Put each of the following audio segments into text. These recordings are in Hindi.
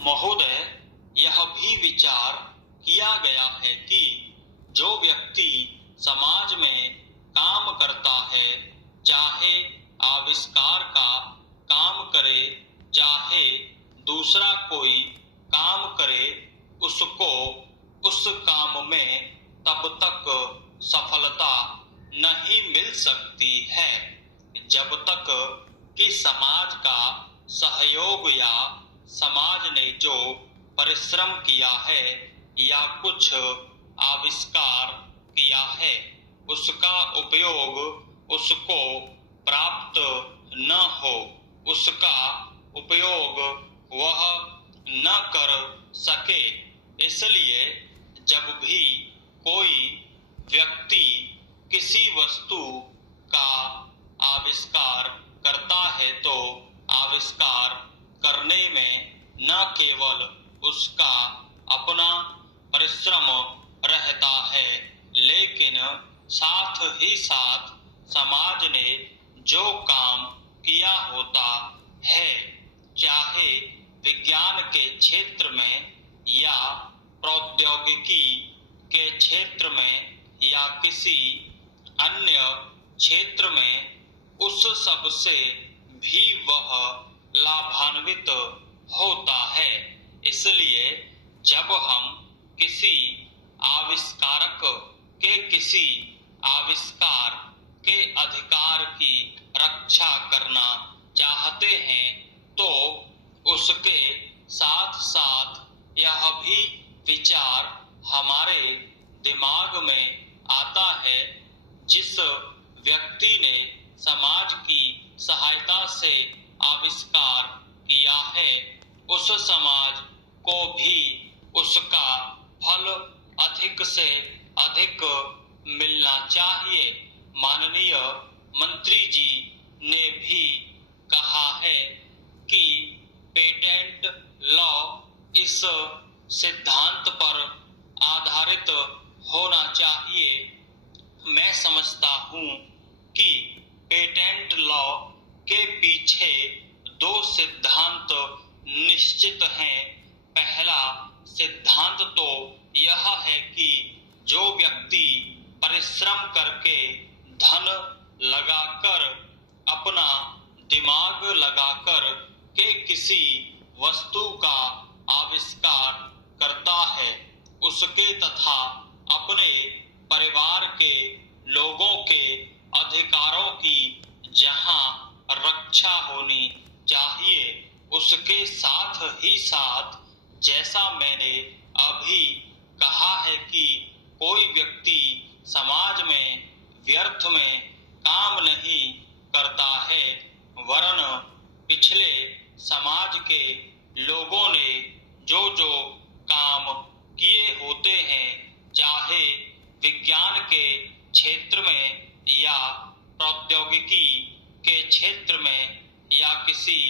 महोदय, यह भी विचार किया गया है कि जो व्यक्ति समाज में काम करता है, चाहे आविष्कार का काम करे, चाहे दूसरा कोई काम करे, उसको उस काम में तब तक सफलता नहीं मिल सकती है जब तक कि समाज का सहयोग या समाज ने जो परिश्रम किया है या कुछ आविष्कार किया है उसका उपयोग उसको प्राप्त न हो, उसका उपयोग वह न कर सके। इसलिए जब भी कोई व्यक्ति किसी वस्तु का आविष्कार करता है तो आविष्कार करने में न केवल उसका अपना परिश्रम रहता है, लेकिन साथ ही साथ समाज ने जो काम किया होता है, चाहे विज्ञान के क्षेत्र में या प्रौद्योगिकी के क्षेत्र में या किसी अन्य क्षेत्र में, उस सब से भी वह लाभान्वित होता है। इसलिए जब हम किसी आविष्कारक के किसी आविष्कार के अधिकार की रक्षा करना चाहते हैं तो उसके साथ साथ यह भी विचार हमारे दिमाग में आता है, जिस व्यक्ति ने समाज की सहायता से आविष्कार किया है उस समाज को भी उसका फल अधिक से अधिक मिलना चाहिए। माननीय मंत्री जी ने भी कहा है कि पेटेंट लॉ इस सिद्धांत पर आधारित होना चाहिए। मैं समझता हूँ कि पेटेंट लॉ के पीछे दो सिद्धांत निश्चित हैं। पहला सिद्धांत तो यह है कि जो व्यक्ति परिश्रम करके धन लगाकर, अपना दिमाग लगाकर के किसी वस्तु का आविष्कार करता है, उसके तथा अपने परिवार के लोगों के अधिकारों की जहां रक्षा होनी चाहिए, उसके साथ ही साथ जैसा मैंने अभी कहा है कि कोई व्यक्ति समाज में व्यर्थ में काम नहीं करता है, वरन पिछले समाज के लोगों ने जो जो काम किए होते हैं, चाहे विज्ञान के क्षेत्र में या प्रौद्योगिकी के क्षेत्र में या किसी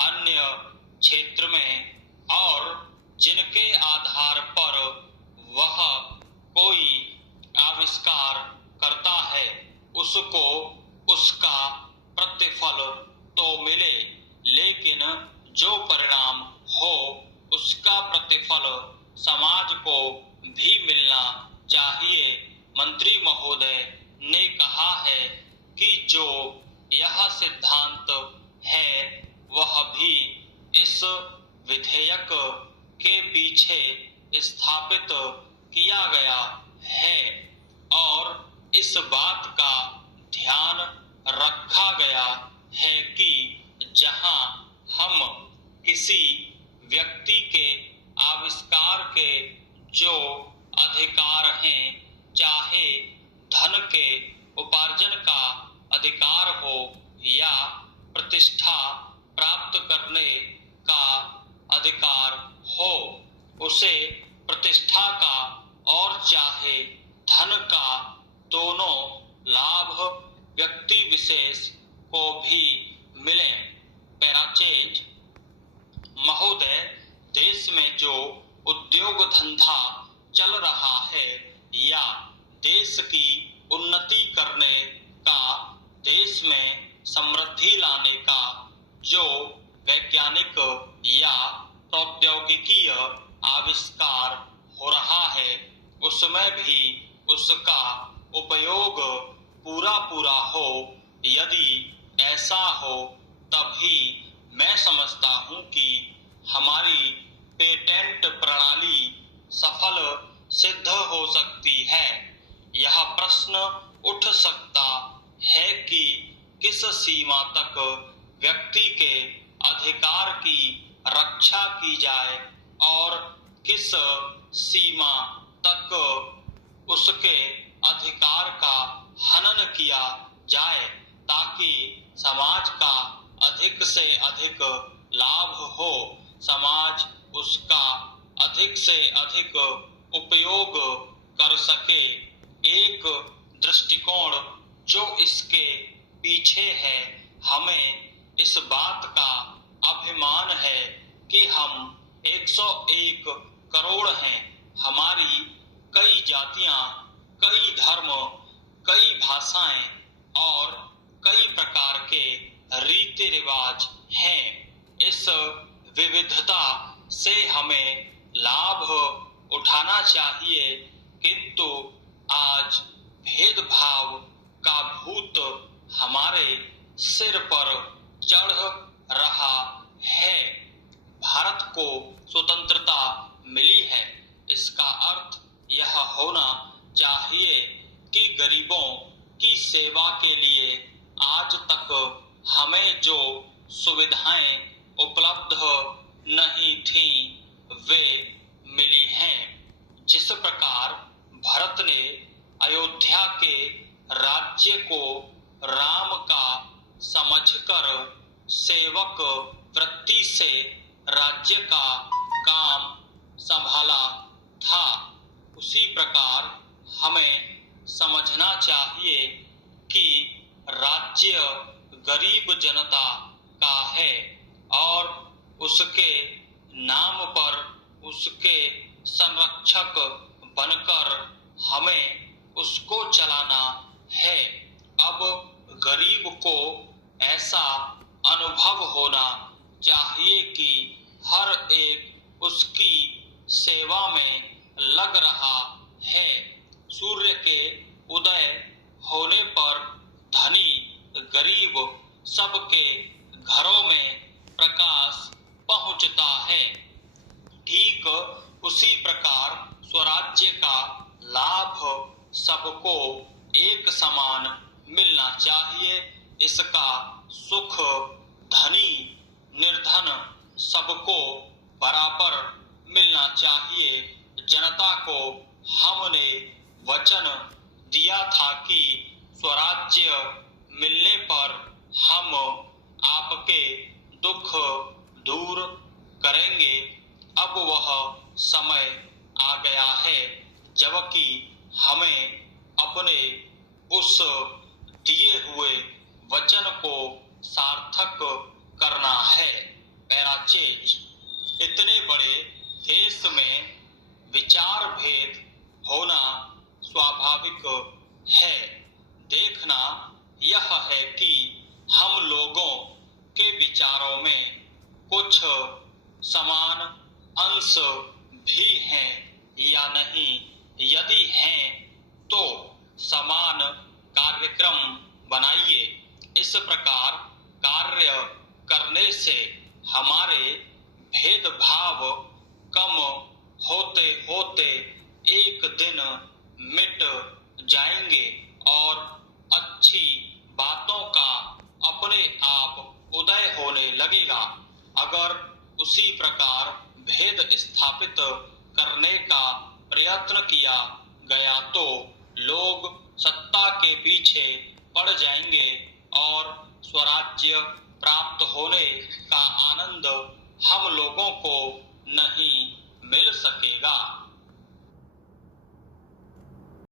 अन्य क्षेत्र में, और जिनके आधार पर वह कोई आविष्कार करता है उसको उसका प्रतिफल तो मिले, लेकिन जो परिणाम हो उसका प्रतिफल समाज को भी मिलना चाहिए। मंत्री महोदय ने कहा है कि जो यह सिद्धांत है वह भी इस विधेयक के पीछे स्थापित किया गया है और इस बात का ध्यान रखा गया है कि जहां हम किसी व्यक्ति के आविष्कार के जो अधिकार हैं, चाहे धन के उपार्जन का अधिकार हो या प्रतिष्ठा प्राप्त करने का अधिकार हो, उसे प्रतिष्ठा का और चाहे धन का दोनों लाभ व्यक्ति विशेष को भी मिले। पैराचेज महोदय, देश में जो उद्योग धंधा चल रहा है या देश की उन्नति करने का, देश में समृद्धि लाने का जो वैज्ञानिक या प्रौद्योगिकीय आविष्कार हो रहा है उसमें भी उसका उपयोग पूरा पूरा हो। यदि ऐसा हो तभी मैं समझता हूँ कि हमारी पेटेंट प्रणाली सफल सिद्ध हो सकती है। यह प्रश्न उठ सकता है कि किस सीमा तक व्यक्ति के अधिकार की रक्षा की जाए और किस सीमा तक उसके अधिकार का हनन किया जाए ताकि समाज का अधिक से अधिक लाभ हो, समाज उसका अधिक से अधिक उपयोग कर सके। एक दृष्टिकोण जो इसके पीछे है, हमें इस बात का अभिमान है कि हम 101 करोड़ हैं। हमारी कई जातियां, कई धर्म, कई भाषाएं और कई प्रकार के रीति रिवाज हैं। इस विविधता से हमें लाभ उठाना चाहिए, किंतु आज भेदभाव का भूत हमारे सिर पर चढ़ रहा है। भारत को स्वतंत्रता मिली है, इसका अर्थ यह होना चाहिए कि गरीबों की सेवा के लिए आज तक हमें जो सुविधाएं उपलब्ध नहीं थी वे मिली हैं। जिस प्रकार भरत ने अयोध्या के राज्य को राम का समझकर सेवक वृत्ति से राज्य का काम संभाला था, उसी प्रकार हमें समझना चाहिए कि राज्य गरीब जनता का है और उसके नाम पर उसके संरक्षक बनकर हमें उसको चलाना है। अब गरीब को ऐसा अनुभव होना चाहिए कि हर एक उसकी सेवा में लग रहा है। सूर्य के उदय होने पर धनी गरीब सबके घरों में प्रकाश पहुंचता है। ठीक उसी प्रकार स्वराज्य का लाभ सबको एक समान मिलना चाहिए। इसका सुख धनी निर्धन सबको बराबर मिलना चाहिए। जनता को हमने वचन दिया था कि स्वराज्य मिलने पर हम आपके दुख दूर करेंगे। अब वह समय आ गया है जबकि हमें अपने उस दिए हुए वचन को सार्थक करना है। पैराचेज, इतने बड़े देश में विचार भेद होना स्वाभाविक है। देखना यह है कि हम लोगों के विचारों में कुछ समान अंश भी हैं या नहीं। यदि हैं तो समान कार्यक्रम बनाइए। इस प्रकार कार्य करने से हमारे भेदभाव कम होते होते एक दिन मिट जाएंगे और अच्छी बातों का अपने आप उदय होने लगेगा। अगर उसी प्रकार भेद स्थापित करने का प्रयत्न किया गया तो लोग सत्ता के पीछे पड़ जाएंगे और स्वराज्य प्राप्त होने का आनंद हम लोगों को नहीं मिल सकेगा।